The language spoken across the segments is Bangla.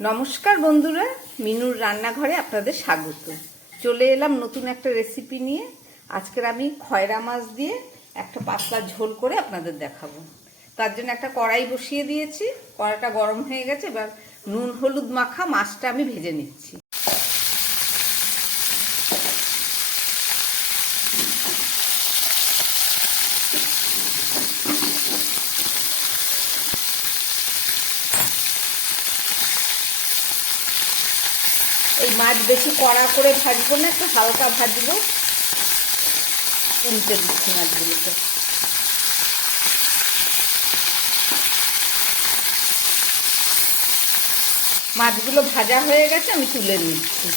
নমস্কার বন্ধুরা, মিনুর রান্নাঘরে আপনাদের স্বাগত। চলে এলাম নতুন একটা রেসিপি নিয়ে। আজকের আমি খয়রা মাছ দিয়ে একটা পাতলা ঝোল করে আপনাদের দেখাবো। তার জন্য একটা কড়াই বসিয়ে দিয়েছি, কড়াইটা গরম হয়ে গেছে। এবার নুন হলুদ মাখা মাছটা আমি ভেজে নিচ্ছি। এই মাছ বেশি কড়া করে ভাজবো না, একটু হালকা ভাজবো। উল্টে দিচ্ছি মাছগুলোকে। মাছগুলো ভাজা হয়ে গেছে, আমি তুলে নিচ্ছি।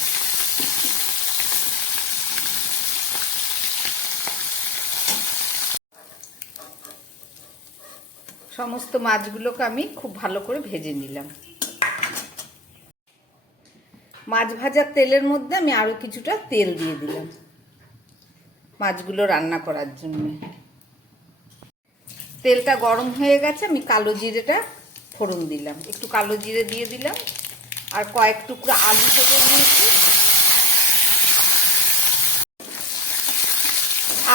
সমস্ত মাছগুলোকে আমি খুব ভালো করে ভেজে নিলাম। মাছ ভাজার তেলের মধ্যে আমি আরো কিছুটা তেল দিয়ে দিলাম মাছগুলো রান্না করার জন্য। তেলটা গরম হয়ে গেছে, আমি কালো জিরেটা ফোড়ন দিলাম। একটু কালো জিরে দিয়ে দিলাম, আর কয়েক টুকরো আলু কেটে নিয়েছি।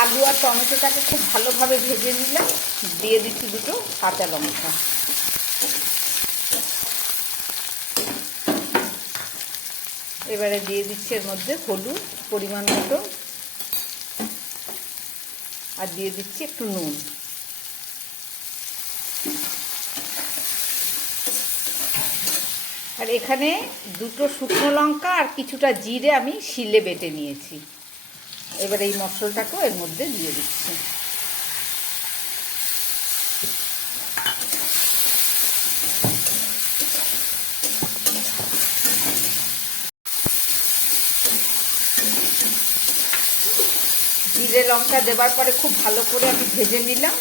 আলু আর টমেটোটাকে খুব ভালোভাবে ভেজে নিলাম। দিয়ে দিচ্ছি দুটো কাঁচা লঙ্কা। এবারে দিয়ে দিচ্ছি এর মধ্যে হলুদ পরিমাণ মতো, আর দিয়ে দিচ্ছি একটু নুন। আর এখানে দুটো শুকনো লঙ্কা আর কিছুটা জিরে আমি শিলে বেটে নিয়েছি। এবার এই মশলাটাকেও এর মধ্যে দিয়ে দিচ্ছি। জিরে লঙ্কা দেবার পরে খুব ভালো করে আমি ভেজে নিলাম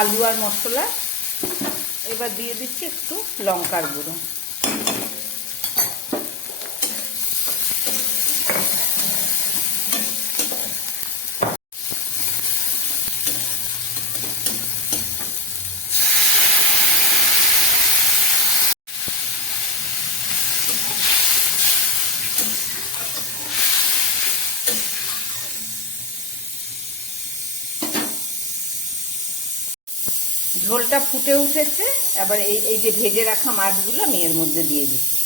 আলু আর মশলা। এবার দিয়ে দিচ্ছি একটু লঙ্কার গুঁড়ো। ঝোলটা ফুটে উঠেছে। এবার এই যে ভেজে রাখা মাছগুলো আমি এর মধ্যে দিয়ে দিচ্ছি।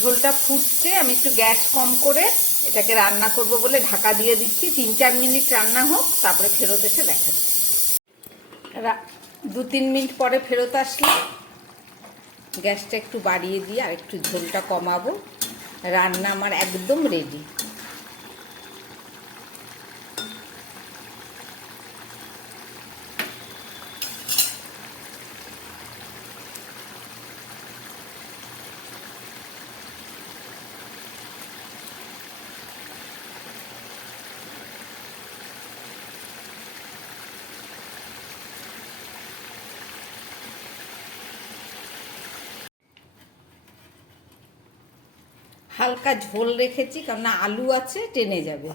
ঝোলটা ফুটছে, আমি একটু গ্যাস কম করে এটাকে রান্না করব বলে ঢাকা দিয়ে দিচ্ছি। 3-4 মিনিট রান্না হোক, তারপরে ফেরত এসে দেখাচ্ছি। 2-3 মিনিট পরে ফেরত আসলাম। গ্যাসটা একটু বাড়িয়ে দিয়ে আর একটু ঝোলটা কমাবো। রান্না আমার একদম রেডি। হালকা ঝোল রেখেছি, কারণ আলু আছে, টেনে যাবে।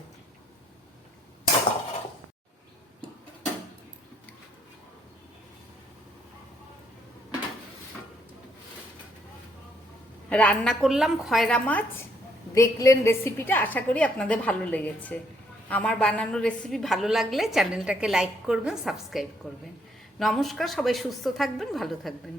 রান্না করলাম খয়রা মাছ। দেখলেন রেসিপিটা, আশা করি আপনাদের ভালো লেগেছে। আমার বানানো রেসিপি ভালো লাগলে চ্যানেলটাকে লাইক করবেন, সাবস্ক্রাইব করবেন। নমস্কার, সবাই সুস্থ থাকবেন, ভালো থাকবেন।